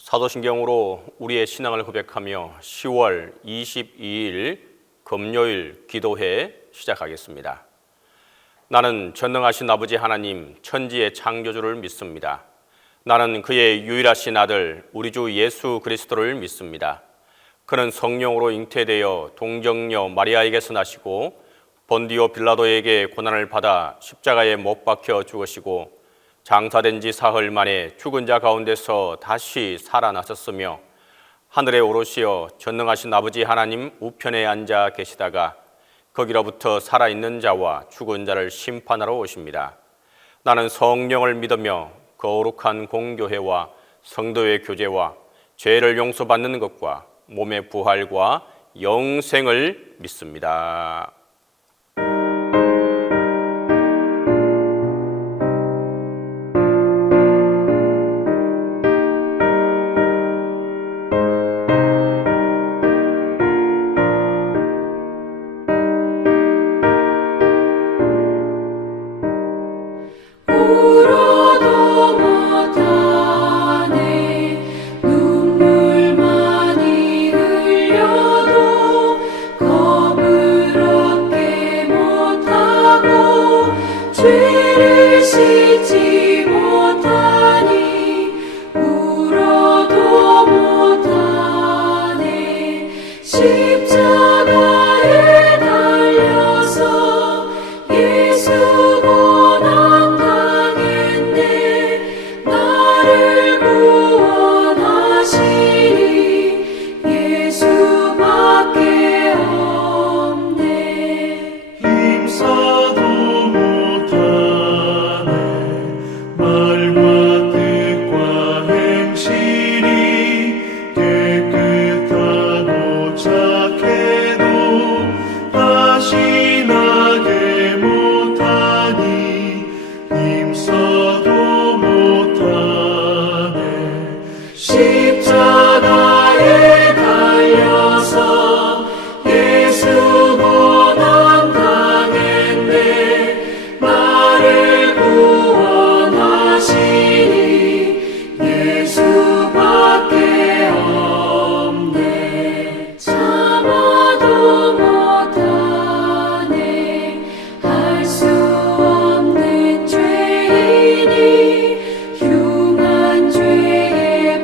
사도신경으로 우리의 신앙을 고백하며 10월 22일 금요일 기도회 시작하겠습니다. 나는 전능하신 아버지 하나님 천지의 창조주를 믿습니다. 나는 그의 유일하신 아들 우리 주 예수 그리스도를 믿습니다. 그는 성령으로 잉태되어 동정녀 마리아에게서 나시고 본디오 빌라도에게 고난을 받아 십자가에 못 박혀 죽으시고 장사된 지 사흘 만에 죽은 자 가운데서 다시 살아나셨으며 하늘에 오르시어 전능하신 아버지 하나님 우편에 앉아 계시다가 거기로부터 살아있는 자와 죽은 자를 심판하러 오십니다. 나는 성령을 믿으며 거룩한 공교회와 성도의 교제와 죄를 용서받는 것과 몸의 부활과 영생을 믿습니다. 흉한 죄에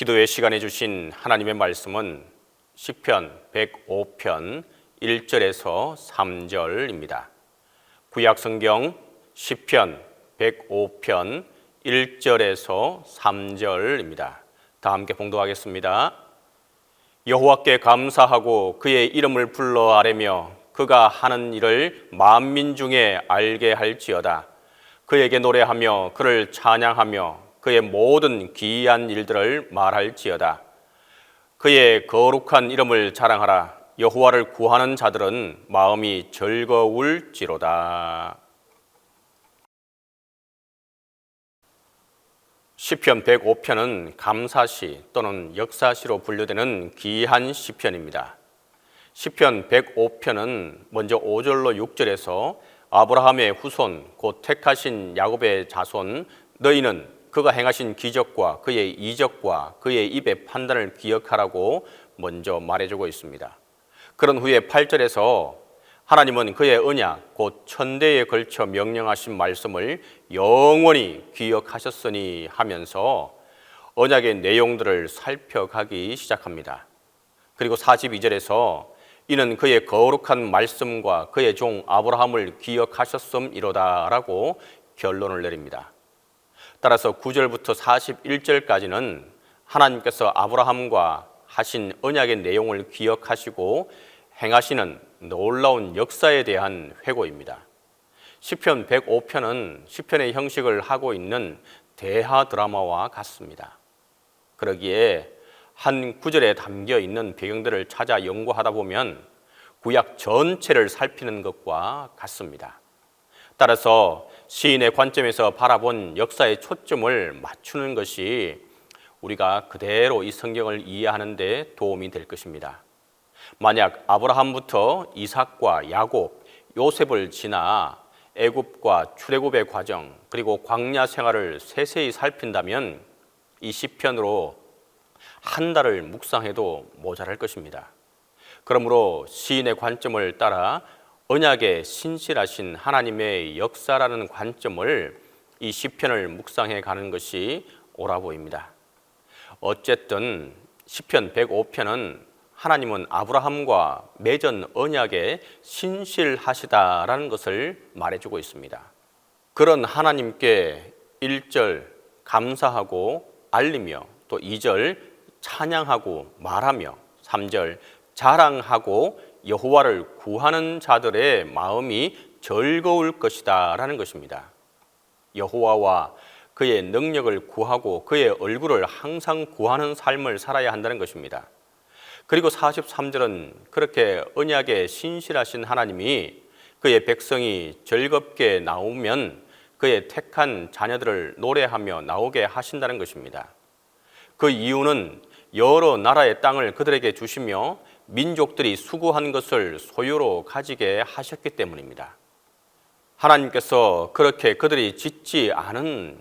기도의 시간에 주신 하나님의 말씀은 시편 105편 1절에서 3절입니다. 구약성경 시편 105편 1절에서 3절입니다. 다 함께 봉독하겠습니다. 여호와께 감사하고 그의 이름을 불러 아뢰며 그가 하는 일을 만민 중에 알게 할지어다. 그에게 노래하며 그를 찬양하며 그의 모든 기이한 일들을 말할지어다. 그의 거룩한 이름을 자랑하라. 여호와를 구하는 자들은 마음이 즐거울지로다. 시편 105편은 감사시 또는 역사시로 분류되는 귀한 시편입니다. 시편 105편은 먼저 5절로 6절에서 아브라함의 후손 곧 택하신 야곱의 자손 너희는 그가 행하신 기적과 그의 이적과 그의 입의 판단을 기억하라고 먼저 말해주고 있습니다. 그런 후에 8절에서 하나님은 그의 언약 곧 천대에 걸쳐 명령하신 말씀을 영원히 기억하셨으니 하면서 언약의 내용들을 살펴가기 시작합니다. 그리고 42절에서 이는 그의 거룩한 말씀과 그의 종 아브라함을 기억하셨음이로다 라고 결론을 내립니다. 따라서 9절부터 41절까지는 하나님께서 아브라함과 하신 언약의 내용을 기억하시고 행하시는 놀라운 역사에 대한 회고입니다. 시편 105편은 시편의 형식을 하고 있는 대하 드라마와 같습니다. 그러기에 한 구절에 담겨 있는 배경들을 찾아 연구하다 보면 구약 전체를 살피는 것과 같습니다. 따라서 시인의 관점에서 바라본 역사의 초점을 맞추는 것이 우리가 그대로 이 성경을 이해하는 데 도움이 될 것입니다. 만약 아브라함부터 이삭과 야곱, 요셉을 지나 애굽과 출애굽의 과정 그리고 광야 생활을 세세히 살핀다면 이 시편으로 한 달을 묵상해도 모자랄 것입니다. 그러므로 시인의 관점을 따라 언약에 신실하신 하나님의 역사라는 관점을 이 시편을 묵상해 가는 것이 옳아 보입니다. 어쨌든 시편 105편은 하나님은 아브라함과 맺은 언약에 신실하시다라는 것을 말해주고 있습니다. 그런 하나님께 1절 감사하고 알리며 또 2절 찬양하고 말하며 3절 자랑하고 여호와를 구하는 자들의 마음이 즐거울 것이다 라는 것입니다. 여호와와 그의 능력을 구하고 그의 얼굴을 항상 구하는 삶을 살아야 한다는 것입니다. 그리고 43절은 그렇게 언약에 신실하신 하나님이 그의 백성이 즐겁게 나오면 그의 택한 자녀들을 노래하며 나오게 하신다는 것입니다. 그 이유는 여러 나라의 땅을 그들에게 주시며 민족들이 수고한 것을 소유로 가지게 하셨기 때문입니다. 하나님께서 그렇게 그들이 짓지 않은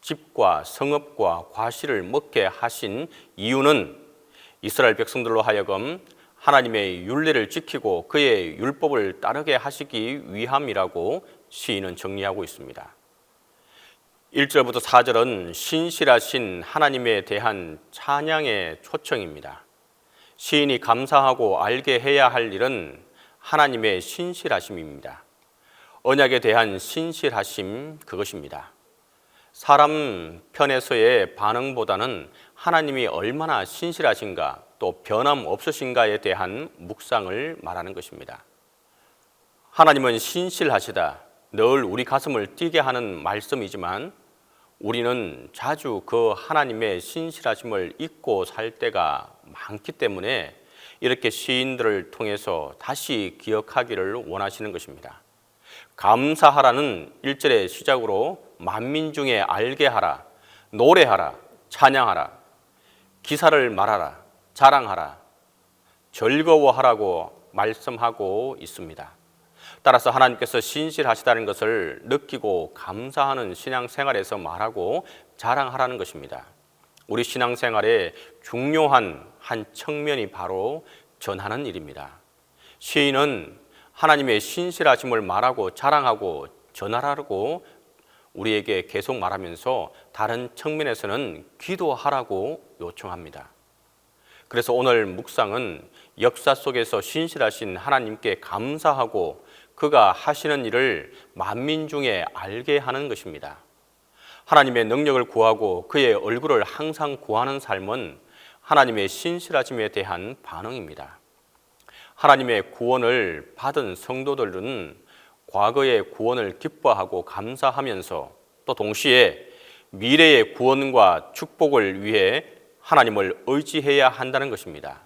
집과 성읍과 과실을 먹게 하신 이유는 이스라엘 백성들로 하여금 하나님의 율례를 지키고 그의 율법을 따르게 하시기 위함이라고 시인은 정리하고 있습니다. 1절부터 4절은 신실하신 하나님에 대한 찬양의 초청입니다. 시인이 감사하고 알게 해야 할 일은 하나님의 신실하심입니다. 언약에 대한 신실하심 그것입니다. 사람 편에서의 반응보다는 하나님이 얼마나 신실하신가 또 변함없으신가에 대한 묵상을 말하는 것입니다. 하나님은 신실하시다. 늘 우리 가슴을 뛰게 하는 말씀이지만 우리는 자주 그 하나님의 신실하심을 잊고 살 때가 많기 때문에 이렇게 시인들을 통해서 다시 기억하기를 원하시는 것입니다. 감사하라는 1절의 시작으로 만민 중에 알게 하라, 노래하라, 찬양하라, 기사를 말하라, 자랑하라, 즐거워하라고 말씀하고 있습니다. 따라서 하나님께서 신실하시다는 것을 느끼고 감사하는 신앙생활에서 말하고 자랑하라는 것입니다. 우리 신앙생활의 중요한 한 측면이 바로 전하는 일입니다. 시인은 하나님의 신실하심을 말하고 자랑하고 전하라고 우리에게 계속 말하면서 다른 측면에서는 기도하라고 요청합니다. 그래서 오늘 묵상은 역사 속에서 신실하신 하나님께 감사하고 그가 하시는 일을 만민 중에 알게 하는 것입니다. 하나님의 능력을 구하고 그의 얼굴을 항상 구하는 삶은 하나님의 신실하심에 대한 반응입니다. 하나님의 구원을 받은 성도들은 과거의 구원을 기뻐하고 감사하면서 또 동시에 미래의 구원과 축복을 위해 하나님을 의지해야 한다는 것입니다.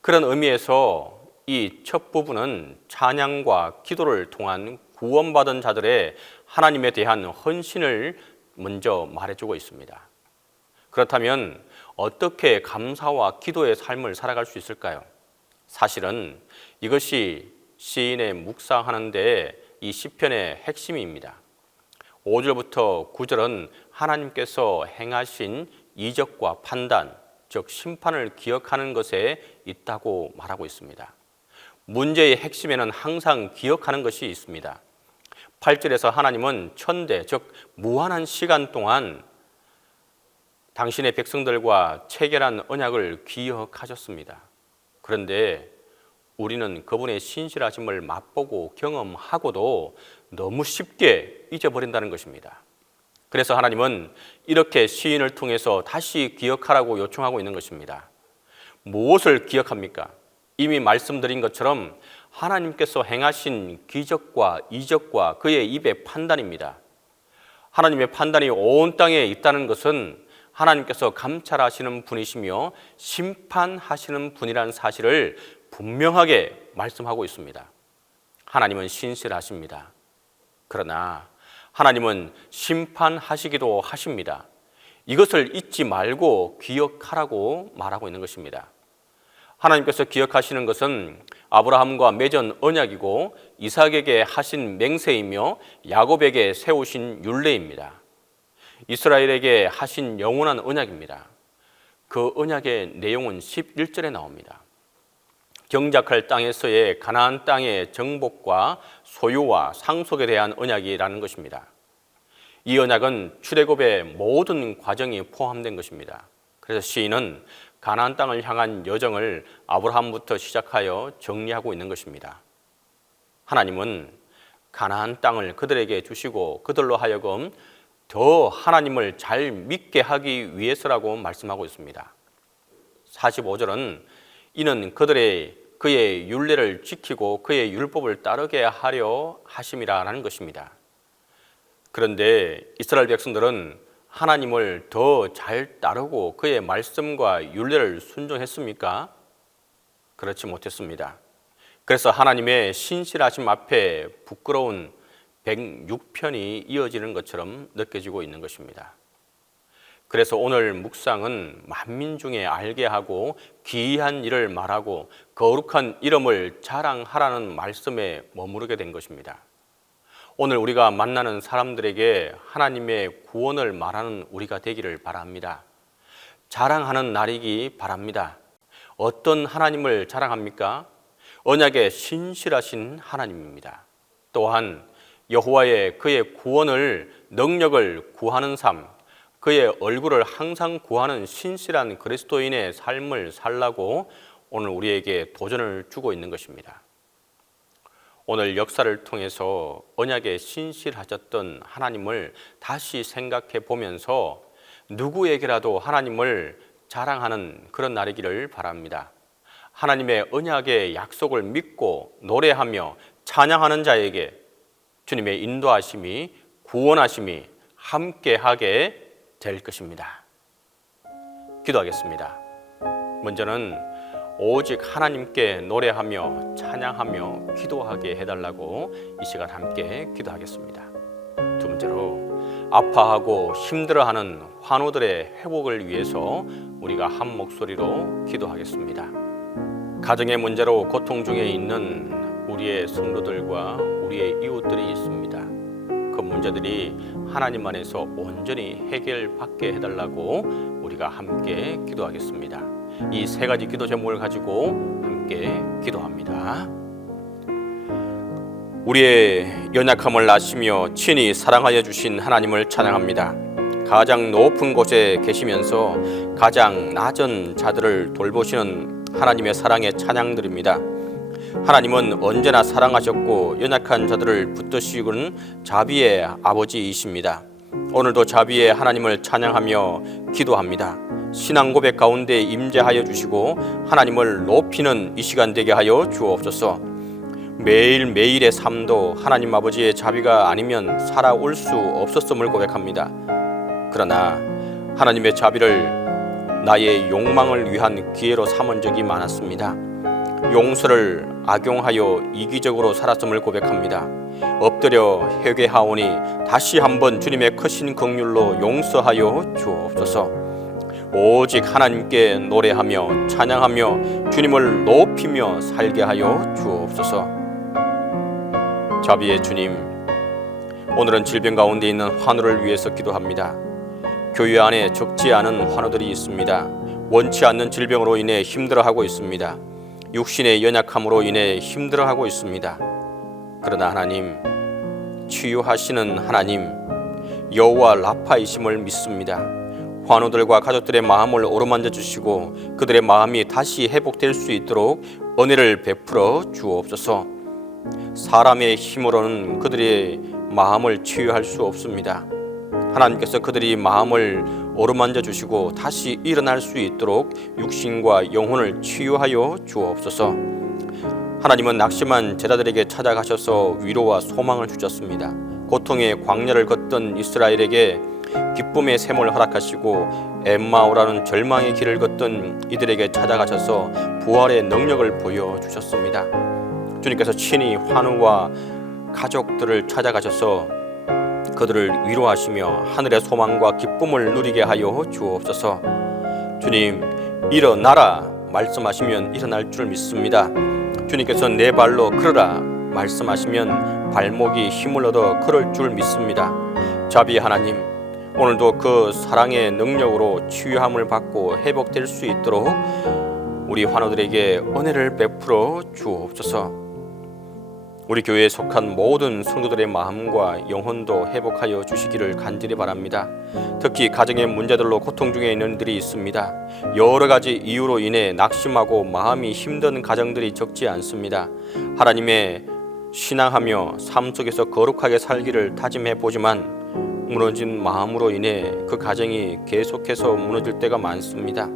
그런 의미에서 이 첫 부분은 찬양과 기도를 통한 구원받은 자들의 하나님에 대한 헌신을 먼저 말해주고 있습니다. 그렇다면 어떻게 감사와 기도의 삶을 살아갈 수 있을까요? 사실은 이것이 시인의 묵상하는데 이 시편의 핵심입니다. 5절부터 9절은 하나님께서 행하신 이적과 판단, 즉 심판을 기억하는 것에 있다고 말하고 있습니다. 문제의 핵심에는 항상 기억하는 것이 있습니다. 8절에서 하나님은 천대, 즉 무한한 시간 동안 당신의 백성들과 체결한 언약을 기억하셨습니다. 그런데 우리는 그분의 신실하심을 맛보고 경험하고도 너무 쉽게 잊어버린다는 것입니다. 그래서 하나님은 이렇게 시인을 통해서 다시 기억하라고 요청하고 있는 것입니다. 무엇을 기억합니까? 이미 말씀드린 것처럼 하나님께서 행하신 기적과 이적과 그의 입의 판단입니다. 하나님의 판단이 온 땅에 있다는 것은 하나님께서 감찰하시는 분이시며 심판하시는 분이라는 사실을 분명하게 말씀하고 있습니다. 하나님은 신실하십니다. 그러나 하나님은 심판하시기도 하십니다. 이것을 잊지 말고 기억하라고 말하고 있는 것입니다. 하나님께서 기억하시는 것은 아브라함과 맺은 언약이고 이삭에게 하신 맹세이며 야곱에게 세우신 율례입니다. 이스라엘에게 하신 영원한 언약입니다. 그 언약의 내용은 11절에 나옵니다. 경작할 땅에서의 가나안 땅의 정복과 소유와 상속에 대한 언약이라는 것입니다. 이 언약은 출애굽의 모든 과정이 포함된 것입니다. 그래서 시인은 가나안 땅을 향한 여정을 아브라함부터 시작하여 정리하고 있는 것입니다. 하나님은 가나안 땅을 그들에게 주시고 그들로 하여금 더 하나님을 잘 믿게 하기 위해서라고 말씀하고 있습니다. 45절은 이는 그의 율례를 지키고 그의 율법을 따르게 하려 하심이라는 것입니다. 그런데 이스라엘 백성들은 하나님을 더 잘 따르고 그의 말씀과 율례를 순종했습니까? 그렇지 못했습니다. 그래서 하나님의 신실하심 앞에 부끄러운 106편이 이어지는 것처럼 느껴지고 있는 것입니다. 그래서 오늘 묵상은 만민 중에 알게 하고 기이한 일을 말하고 거룩한 이름을 자랑하라는 말씀에 머무르게 된 것입니다. 오늘 우리가 만나는 사람들에게 하나님의 구원을 말하는 우리가 되기를 바랍니다. 자랑하는 날이기 바랍니다. 어떤 하나님을 자랑합니까? 언약에 신실하신 하나님입니다. 또한 여호와의 그의 구원을 능력을 구하는 삶, 그의 얼굴을 항상 구하는 신실한 그리스도인의 삶을 살라고 오늘 우리에게 도전을 주고 있는 것입니다. 오늘 역사를 통해서 언약에 신실하셨던 하나님을 다시 생각해 보면서 누구에게라도 하나님을 자랑하는 그런 날이기를 바랍니다. 하나님의 언약의 약속을 믿고 노래하며 찬양하는 자에게 주님의 인도하심이 구원하심이 함께하게 될 것입니다. 기도하겠습니다. 먼저는 오직 하나님께 노래하며 찬양하며 기도하게 해달라고 이 시간 함께 기도하겠습니다. 두 번째로 아파하고 힘들어하는 환우들의 회복을 위해서 우리가 한 목소리로 기도하겠습니다. 가정의 문제로 고통 중에 있는 우리의 성도들과 우리의 이웃들이 있습니다. 그 문제들이 하나님 안에서 온전히 해결받게 해달라고 우리가 함께 기도하겠습니다. 이 세 가지 기도 제목을 가지고 함께 기도합니다. 우리의 연약함을 아시며 친히 사랑하여 주신 하나님을 찬양합니다. 가장 높은 곳에 계시면서 가장 낮은 자들을 돌보시는 하나님의 사랑에 찬양드립니다. 하나님은 언제나 사랑하셨고 연약한 자들을 붙드시는 자비의 아버지이십니다. 오늘도 자비의 하나님을 찬양하며 기도합니다. 신앙 고백 가운데 임재하여 주시고 하나님을 높이는 이 시간 되게 하여 주옵소서. 매일매일의 삶도 하나님 아버지의 자비가 아니면 살아올 수 없었음을 고백합니다. 그러나 하나님의 자비를 나의 욕망을 위한 기회로 삼은 적이 많았습니다. 용서를 악용하여 이기적으로 살았음을 고백합니다. 엎드려 회개하오니 다시 한번 주님의 크신 긍휼로 용서하여 주옵소서. 오직 하나님께 노래하며 찬양하며 주님을 높이며 살게 하여 주옵소서. 자비의 주님, 오늘은 질병 가운데 있는 환우를 위해서 기도합니다. 교회 안에 적지 않은 환우들이 있습니다. 원치 않는 질병으로 인해 힘들어하고 있습니다. 육신의 연약함으로 인해 힘들어하고 있습니다. 그러나 하나님, 치유하시는 하나님, 여호와 라파이심을 믿습니다. 환우들과 가족들의 마음을 어루만져 주시고 그들의 마음이 다시 회복될 수 있도록 은혜를 베풀어 주옵소서. 사람의 힘으로는 그들의 마음을 치유할 수 없습니다. 하나님께서 그들이 마음을 어루만져 주시고 다시 일어날 수 있도록 육신과 영혼을 치유하여 주옵소서. 하나님은 낙심한 제자들에게 찾아가셔서 위로와 소망을 주셨습니다. 고통의 광야를 걷던 이스라엘에게 기쁨의 샘을 허락하시고 엠마오라는 절망의 길을 걷던 이들에게 찾아가셔서 부활의 능력을 보여주셨습니다. 주님께서 친히 환우와 가족들을 찾아가셔서 그들을 위로하시며 하늘의 소망과 기쁨을 누리게 하여 주옵소서. 주님, 일어나라 말씀하시면 일어날 줄 믿습니다. 주님께서 내 발로 걸으라 말씀하시면 발목이 힘을 얻어 걸을 줄 믿습니다. 자비 하나님, 오늘도 그 사랑의 능력으로 치유함을 받고 회복될 수 있도록 우리 환우들에게 은혜를 베풀어 주옵소서. 우리 교회에 속한 모든 성도들의 마음과 영혼도 회복하여 주시기를 간절히 바랍니다. 특히 가정의 문제들로 고통 중에 있는 이들이 있습니다. 여러 가지 이유로 인해 낙심하고 마음이 힘든 가정들이 적지 않습니다. 하나님의 신앙하며 삶 속에서 거룩하게 살기를 다짐해 보지만 무너진 마음으로 인해 그 가정이 계속해서 무너질 때가 많습니다.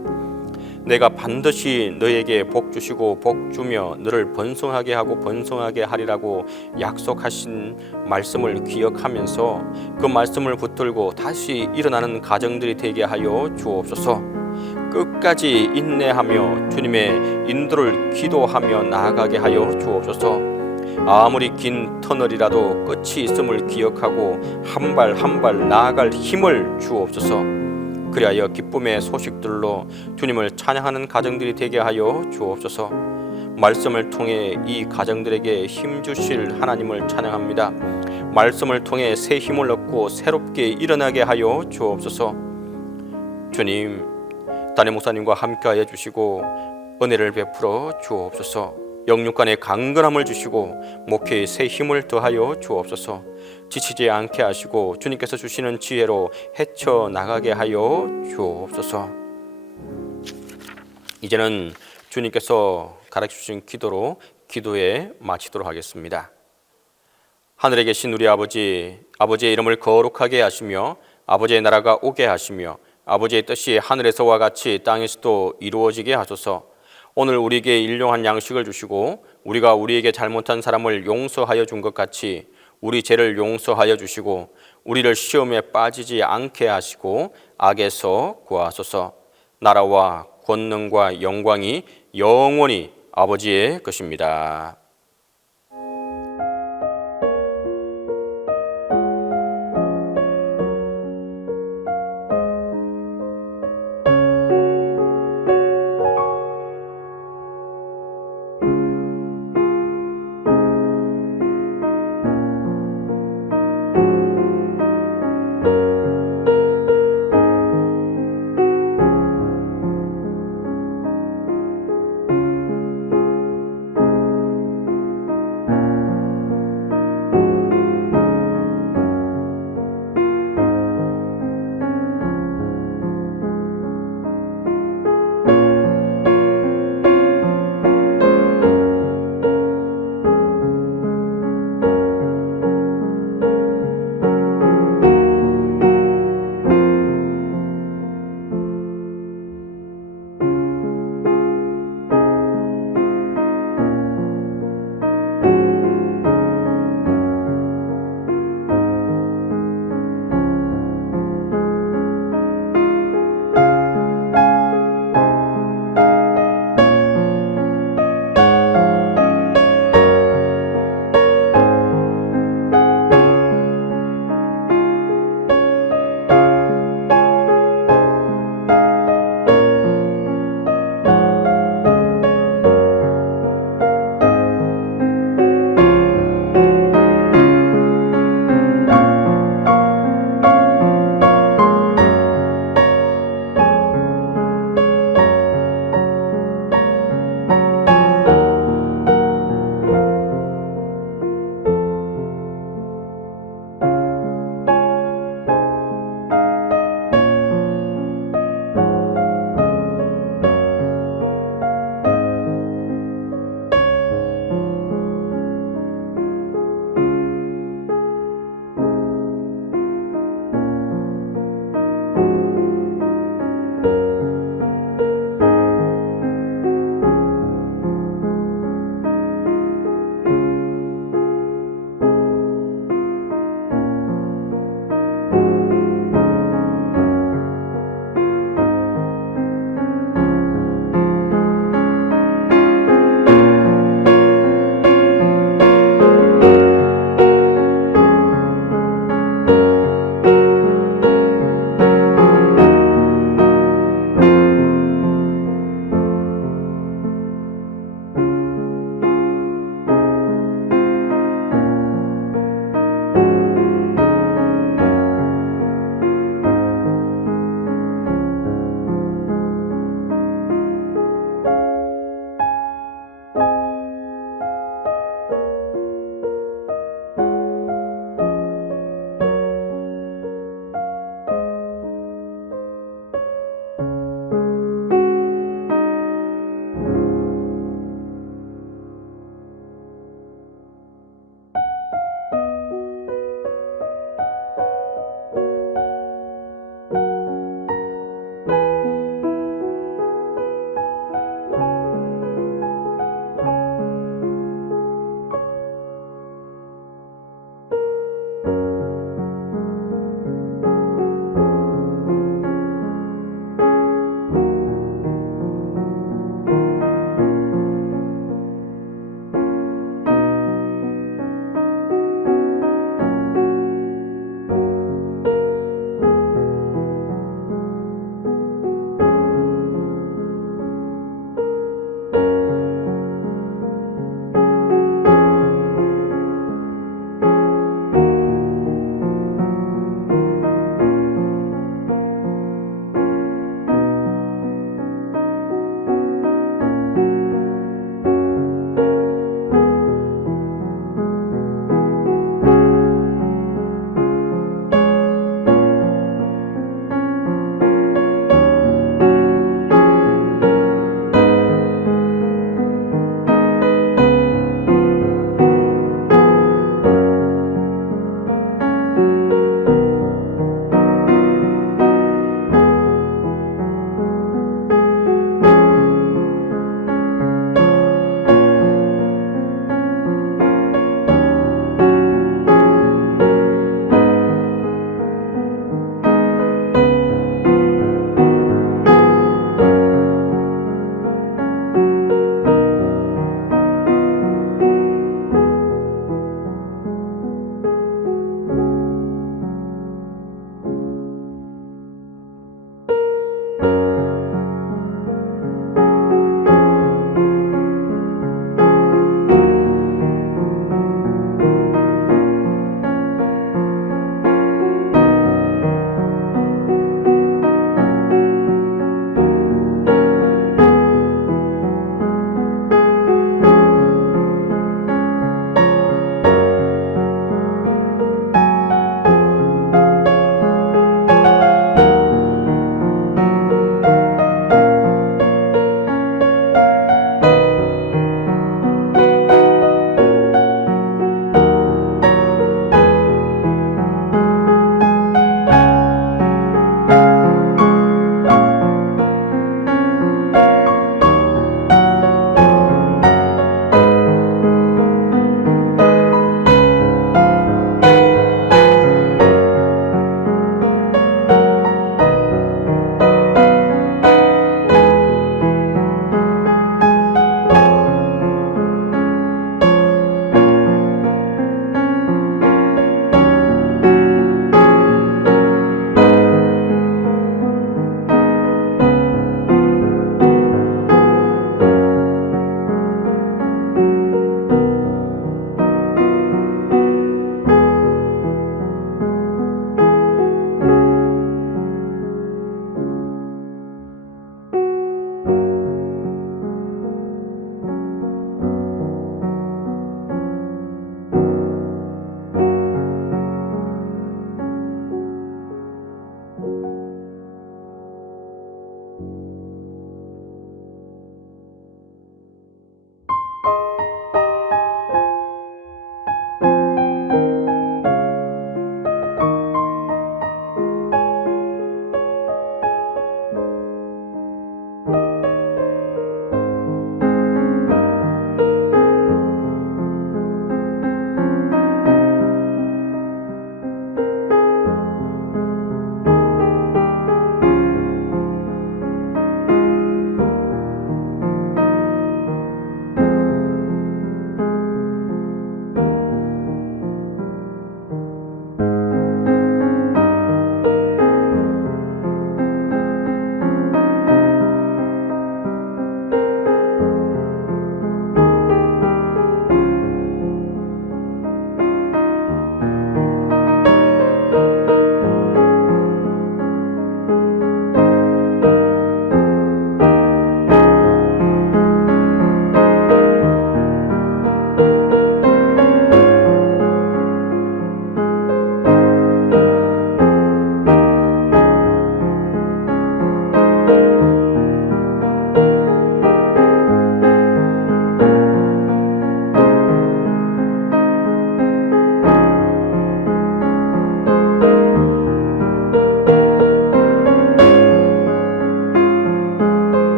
내가 반드시 너에게 복 주시고 복 주며 너를 번성하게 하고 번성하게 하리라고 약속하신 말씀을 기억하면서 그 말씀을 붙들고 다시 일어나는 가정들이 되게 하여 주옵소서. 끝까지 인내하며 주님의 인도를 기도하며 나아가게 하여 주옵소서. 아무리 긴 터널이라도 끝이 있음을 기억하고 한 발 한 발 나아갈 힘을 주옵소서. 그리하여 기쁨의 소식들로 주님을 찬양하는 가정들이 되게 하여 주옵소서. 말씀을 통해 이 가정들에게 힘 주실 하나님을 찬양합니다. 말씀을 통해 새 힘을 얻고 새롭게 일어나게 하여 주옵소서. 주님, 담임 목사님과 함께하여 주시고 은혜를 베풀어 주옵소서. 영육간의 강건함을 주시고 목회에 새 힘을 더하여 주옵소서. 지치지 않게 하시고 주님께서 주시는 지혜로 헤쳐나가게 하여 주옵소서. 이제는 주님께서 가르쳐주신 기도로 기도에 마치도록 하겠습니다. 하늘에 계신 우리 아버지, 아버지의 이름을 거룩하게 하시며 아버지의 나라가 오게 하시며 아버지의 뜻이 하늘에서와 같이 땅에서도 이루어지게 하소서. 오늘 우리에게 일용할 양식을 주시고 우리가 우리에게 잘못한 사람을 용서하여 준 것 같이 우리 죄를 용서하여 주시고 우리를 시험에 빠지지 않게 하시고 악에서 구하소서. 나라와 권능과 영광이 영원히 아버지의 것입니다.